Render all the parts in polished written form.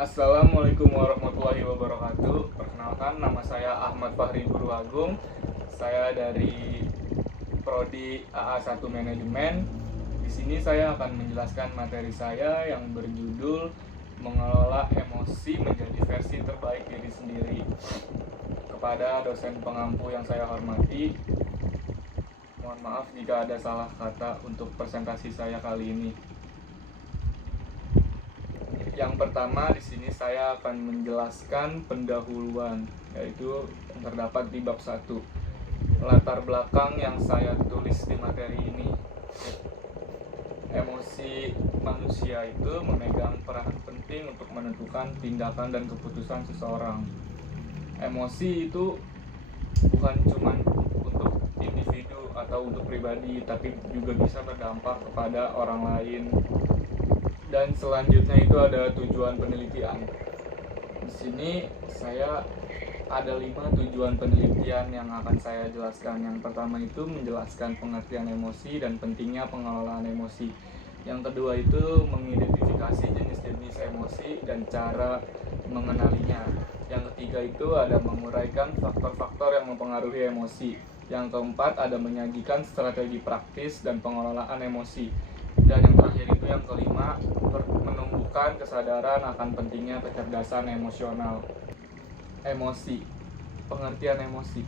Assalamualaikum warahmatullahi wabarakatuh. Perkenalkan, nama saya Ahmad Fahri Guru Agung. Saya dari Prodi AA1 Manajemen. Di sini saya akan menjelaskan materi saya yang berjudul mengelola emosi menjadi versi terbaik diri sendiri. Kepada dosen pengampu yang saya hormati, mohon maaf jika ada salah kata untuk presentasi saya kali ini. Yang pertama, di sini saya akan menjelaskan pendahuluan, yaitu yang terdapat di bab 1. Latar belakang yang saya tulis di materi ini. Emosi manusia itu memegang peran penting untuk menentukan tindakan dan keputusan seseorang. Emosi itu bukan cuma untuk individu atau untuk pribadi, tapi juga bisa berdampak kepada orang lain. Dan selanjutnya itu ada tujuan penelitian. Di sini saya ada 5 tujuan penelitian yang akan saya jelaskan. Yang pertama itu menjelaskan pengertian emosi dan pentingnya pengelolaan emosi. Yang kedua itu mengidentifikasi jenis-jenis emosi dan cara mengenalinya. Yang ketiga itu ada menguraikan faktor-faktor yang mempengaruhi emosi. Yang keempat ada menyajikan strategi praktis dan pengelolaan emosi. Dan yang terakhir itu yang kelima, menumbuhkan kesadaran akan pentingnya kecerdasan emosional. Emosi, pengertian emosi.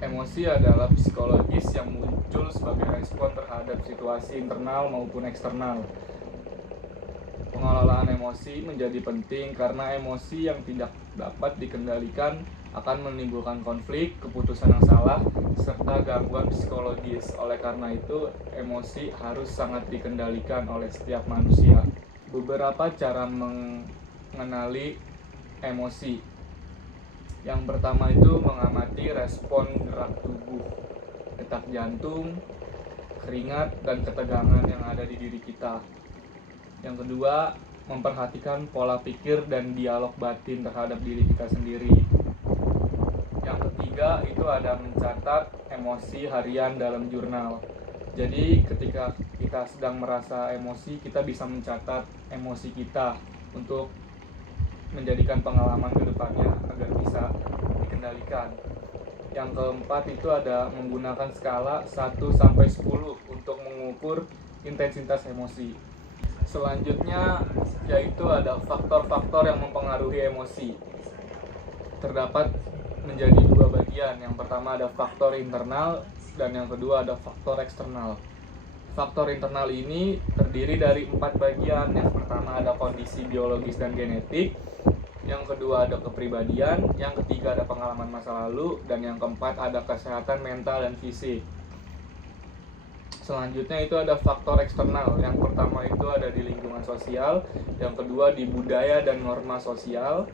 Emosi adalah psikologis yang muncul sebagai respon terhadap situasi internal maupun eksternal. Pengelolaan emosi menjadi penting karena emosi yang tidak dapat dikendalikan akan menimbulkan konflik, keputusan yang salah, serta gangguan psikologis. Oleh karena itu, emosi harus sangat dikendalikan oleh setiap manusia. Beberapa cara mengenali emosi. Yang pertama itu mengamati respon gerak tubuh, detak jantung, keringat, dan ketegangan yang ada di diri kita. Yang kedua, memperhatikan pola pikir dan dialog batin terhadap diri kita sendiri. Yang ketiga itu ada mencatat emosi harian dalam jurnal. Jadi ketika kita sedang merasa emosi, kita bisa mencatat emosi kita untuk menjadikan pengalaman ke depannya agar bisa dikendalikan. Yang keempat itu ada menggunakan skala 1-10 untuk mengukur intensitas emosi. Selanjutnya yaitu ada faktor-faktor yang mempengaruhi emosi. Terdapat menjadi 2 bagian. Yang pertama ada faktor internal dan yang kedua ada faktor eksternal. Faktor internal ini terdiri dari 4 bagian. Yang pertama ada kondisi biologis dan genetik, yang kedua ada kepribadian, yang ketiga ada pengalaman masa lalu, dan yang keempat ada kesehatan mental dan fisik. Selanjutnya itu ada faktor eksternal. Yang pertama itu ada di lingkungan sosial, yang kedua di budaya dan norma sosial,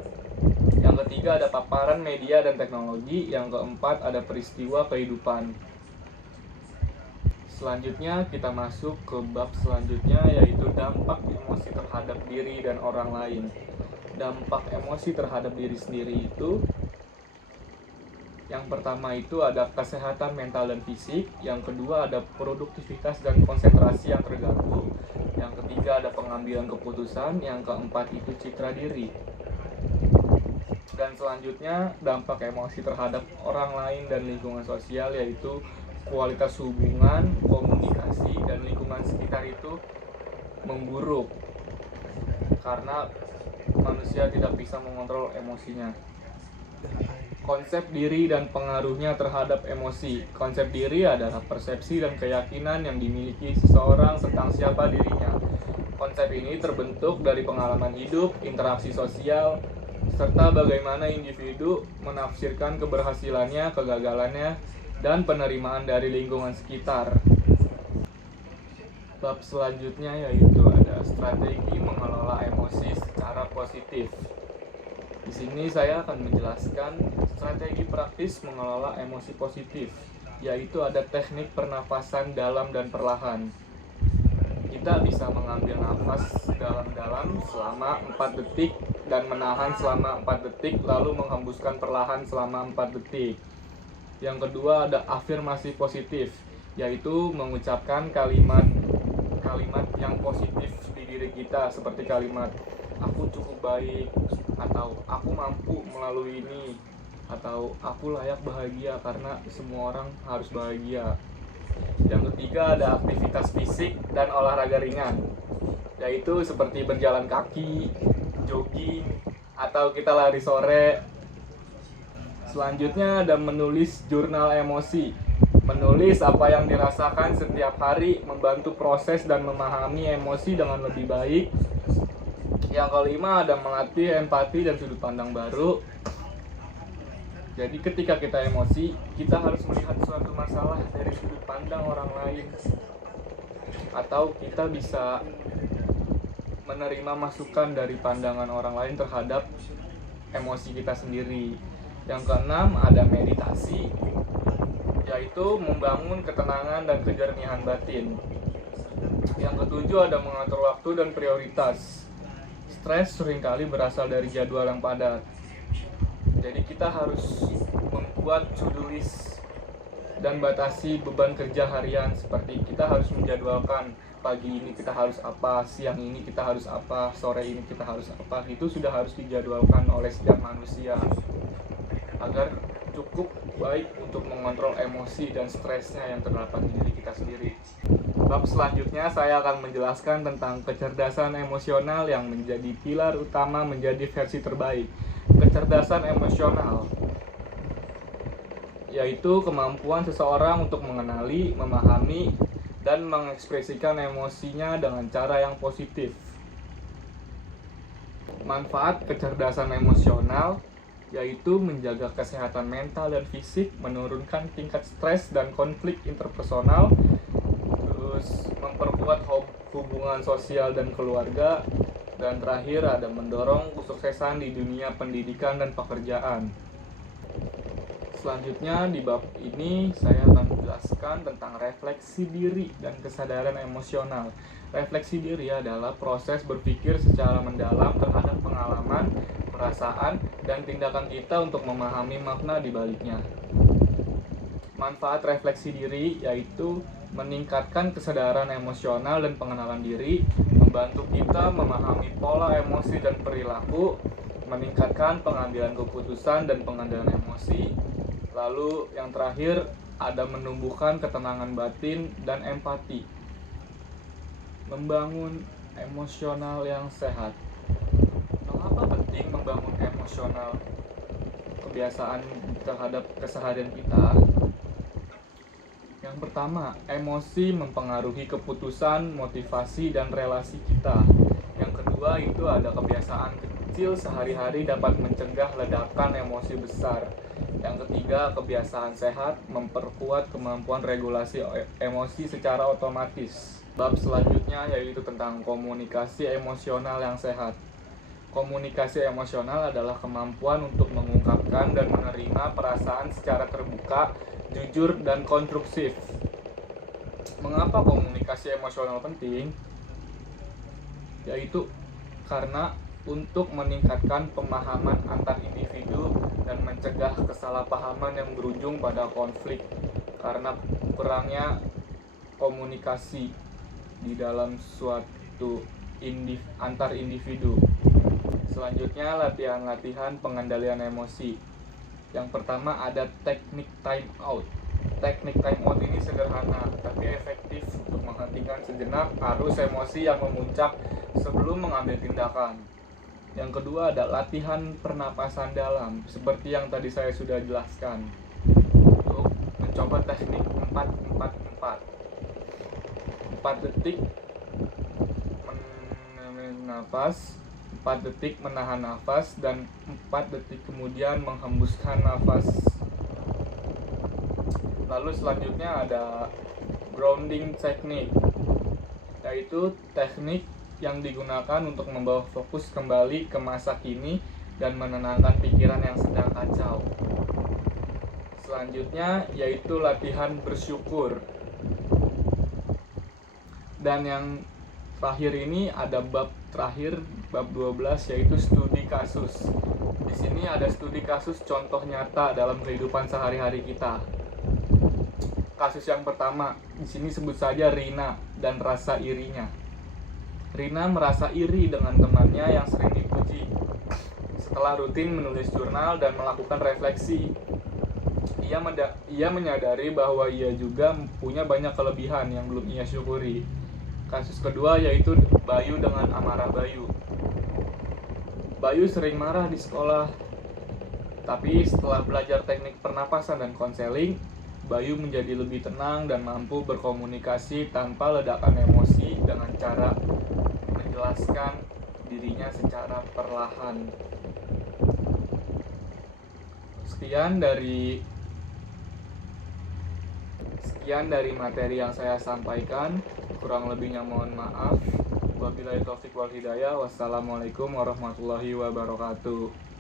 yang ketiga ada paparan media dan teknologi, yang keempat ada peristiwa kehidupan. Selanjutnya kita masuk ke bab selanjutnya, yaitu dampak emosi terhadap diri dan orang lain. Dampak emosi terhadap diri sendiri itu, yang pertama itu ada kesehatan mental dan fisik, yang kedua ada produktivitas dan konsentrasi yang terganggu, yang ketiga ada pengambilan keputusan, yang keempat itu citra diri. Dan selanjutnya dampak emosi terhadap orang lain dan lingkungan sosial, yaitu kualitas hubungan, komunikasi, dan lingkungan sekitar itu memburuk karena manusia tidak bisa mengontrol emosinya. Konsep diri dan pengaruhnya terhadap emosi. Konsep diri adalah persepsi dan keyakinan yang dimiliki seseorang tentang siapa dirinya. Konsep ini terbentuk dari pengalaman hidup, interaksi sosial, serta bagaimana individu menafsirkan keberhasilannya, kegagalannya, dan penerimaan dari lingkungan sekitar. Bab selanjutnya yaitu ada strategi mengelola emosi secara positif. Di sini saya akan menjelaskan strategi praktis mengelola emosi positif, yaitu ada teknik pernafasan dalam dan perlahan. Kita bisa mengambil nafas dalam-dalam selama 4 detik dan menahan selama 4 detik, lalu menghembuskan perlahan selama 4 detik. Yang kedua ada afirmasi positif, yaitu mengucapkan kalimat yang positif di diri kita, seperti kalimat aku cukup baik, atau aku mampu melalui ini, atau aku layak bahagia karena semua orang harus bahagia. Yang ketiga ada aktivitas fisik dan olahraga ringan, yaitu seperti berjalan kaki, jogging, atau kita lari sore. Selanjutnya ada menulis jurnal emosi. Menulis apa yang dirasakan setiap hari membantu proses dan memahami emosi dengan lebih baik. Yang kelima ada melatih empati dan sudut pandang baru. Jadi ketika kita emosi, kita harus melihat suatu masalah dari sudut pandang orang lain. Atau kita bisa menerima masukan dari pandangan orang lain terhadap emosi kita sendiri. Yang keenam ada meditasi, yaitu membangun ketenangan dan kejernihan batin. Yang ketujuh ada mengatur waktu dan prioritas. Stres seringkali berasal dari jadwal yang padat. Jadi kita harus membuat to-do list dan batasi beban kerja harian. Seperti kita harus menjadwalkan pagi ini kita harus apa, siang ini kita harus apa, sore ini kita harus apa. Itu sudah harus dijadwalkan oleh setiap manusia agar cukup baik untuk mengontrol emosi dan stresnya yang terdapat di diri kita sendiri. Bab selanjutnya saya akan menjelaskan tentang kecerdasan emosional yang menjadi pilar utama menjadi versi terbaik. Kecerdasan emosional yaitu kemampuan seseorang untuk mengenali, memahami, dan mengekspresikan emosinya dengan cara yang positif. Manfaat kecerdasan emosional yaitu menjaga kesehatan mental dan fisik, menurunkan tingkat stres dan konflik interpersonal, terus memperkuat hubungan sosial dan keluarga, dan terakhir ada mendorong kesuksesan di dunia pendidikan dan pekerjaan. Selanjutnya di bab ini saya akan menjelaskan tentang refleksi diri dan kesadaran emosional. Refleksi diri adalah proses berpikir secara mendalam terhadap pengalaman, perasaan, dan tindakan kita untuk memahami makna di baliknya. Manfaat refleksi diri yaitu meningkatkan kesadaran emosional dan pengenalan diri, membantu kita memahami pola emosi dan perilaku, meningkatkan pengambilan keputusan dan pengendalian emosi. Lalu yang terakhir ada menumbuhkan ketenangan batin dan empati. Membangun emosional yang sehat. Mengapa penting membangun emosional kebiasaan terhadap keseharian kita? Yang pertama, emosi mempengaruhi keputusan, motivasi, dan relasi kita. Yang kedua itu ada kebiasaan kecil sehari-hari dapat mencegah ledakan emosi besar. Yang ketiga, kebiasaan sehat memperkuat kemampuan regulasi emosi secara otomatis. Bab selanjutnya yaitu tentang komunikasi emosional yang sehat. Komunikasi emosional adalah kemampuan untuk mengungkapkan dan menerima perasaan secara terbuka, jujur, dan konstruktif. Mengapa komunikasi emosional penting? Yaitu karena untuk meningkatkan pemahaman antar individu dan mencegah kesalahpahaman yang berujung pada konflik karena kurangnya komunikasi di dalam suatu antar individu. Selanjutnya latihan-latihan pengendalian emosi. Yang pertama ada teknik time out. Teknik time out ini sederhana tapi efektif untuk menghentikan sejenak arus emosi yang memuncak sebelum mengambil tindakan. Yang kedua ada latihan pernapasan dalam seperti yang tadi saya sudah jelaskan. Untuk mencoba teknik 4-4-4. 4 detik menafas, 4 detik menahan nafas, dan 4 detik kemudian menghembuskan nafas. Lalu selanjutnya ada grounding technique, yaitu teknik yang digunakan untuk membawa fokus kembali ke masa kini dan menenangkan pikiran yang sedang kacau. Selanjutnya yaitu latihan bersyukur. Dan yang terakhir ini ada bab terakhir, bab 12 yaitu studi kasus. Di sini ada studi kasus contoh nyata dalam kehidupan sehari-hari kita. Kasus yang pertama, di sini sebut saja Rina dan rasa irinya. Rina merasa iri dengan temannya yang sering setelah rutin menulis jurnal dan melakukan refleksi, ia menyadari bahwa ia juga punya banyak kelebihan yang belum ia syukuri. Kasus kedua yaitu Bayu dengan amarah Bayu. Bayu sering marah di sekolah, tapi setelah belajar teknik pernapasan dan konseling, Bayu menjadi lebih tenang dan mampu berkomunikasi tanpa ledakan emosi dengan cara menjelaskan dirinya secara perlahan. Sekian dari materi yang saya sampaikan. Kurang lebihnya mohon maaf. Wabillahi taufiq wal hidayah. Wassalamualaikum warahmatullahi wabarakatuh.